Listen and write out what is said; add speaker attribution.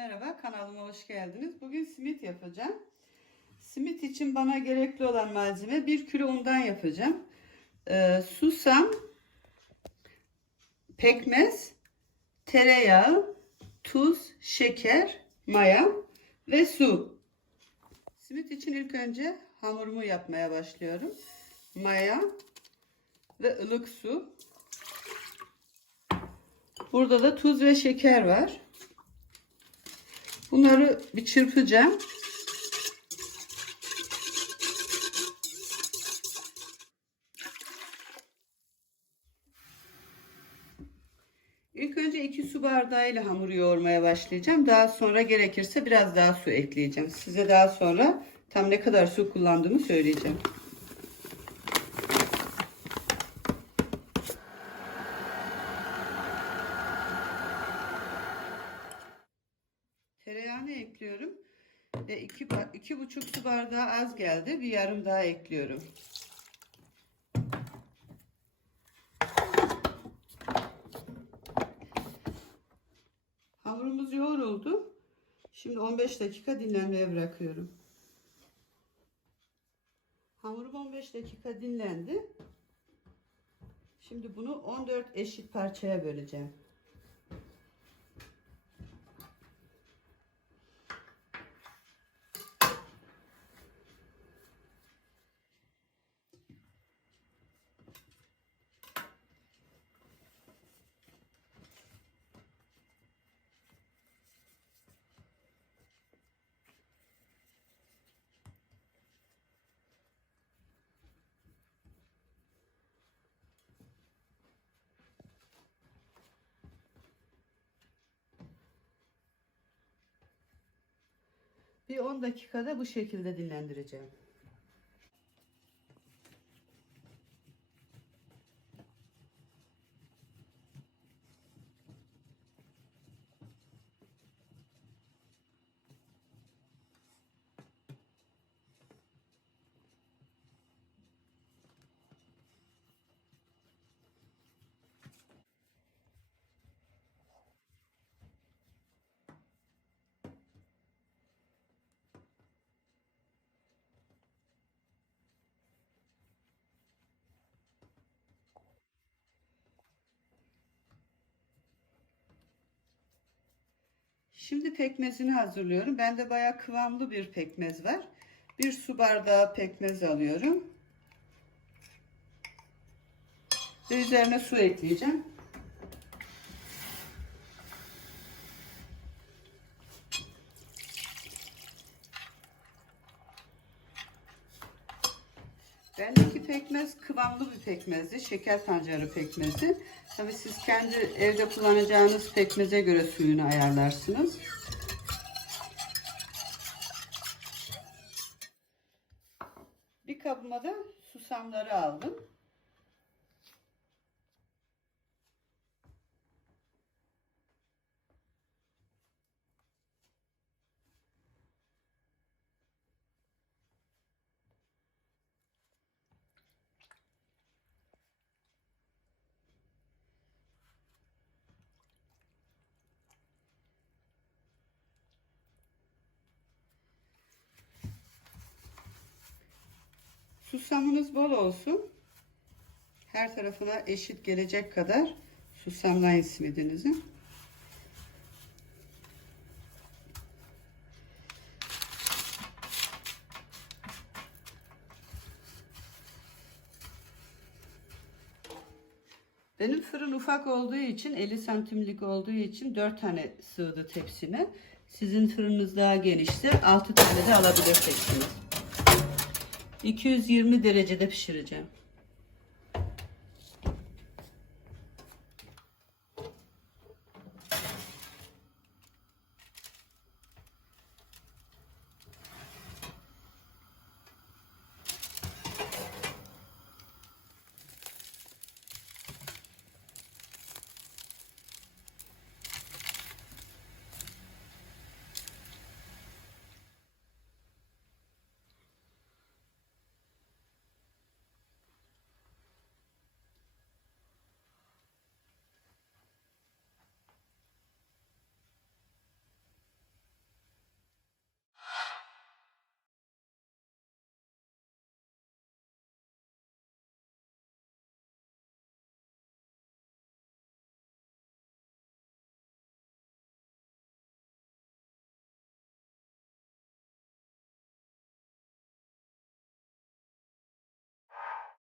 Speaker 1: Merhaba kanalıma hoş geldiniz. Bugün simit yapacağım. Simit için bana gerekli olan malzeme 1 kilo undan yapacağım. Ee, susam, pekmez, tereyağı, tuz, şeker, maya ve su. Simit için ilk önce hamurumu yapmaya başlıyorum. Maya ve ılık su. Burada da tuz ve şeker var. Bunları bir çırpacağım. İlk önce 2 su bardağı ile hamuru yoğurmaya başlayacağım. Daha sonra gerekirse biraz daha su ekleyeceğim. Size daha sonra tam ne kadar su kullandığımı söyleyeceğim. Tereyağını ekliyorum. Ve iki, iki buçuk su bardağı az geldi. Bir yarım daha ekliyorum. Hamurumuz yoğruldu. Şimdi 15 dakika dinlenmeye bırakıyorum. Hamurum 15 dakika dinlendi. Şimdi bunu 14 eşit parçaya böleceğim. Bir 10 dakikada bu şekilde dinlendireceğim. Şimdi pekmezini hazırlıyorum. Bende bayağı kıvamlı bir pekmez var. Bir su bardağı pekmez alıyorum. Ve üzerine su ekleyeceğim. Bendeki pekmez kıvamlı bir pekmezdi. Şeker pancarı pekmezi. Tabii siz kendi evde kullanacağınız pekmeze göre suyunu ayarlarsınız. Bir kabıma da susamları aldım. Susamınız bol olsun. Her tarafına eşit gelecek kadar susamlayın simidinizi. Benim fırın ufak olduğu için 50 santimlik olduğu için 4 tane sığdı tepsime. Sizin fırınınız daha genişse 6 tane de alabilirsiniz. 220 derecede pişireceğim.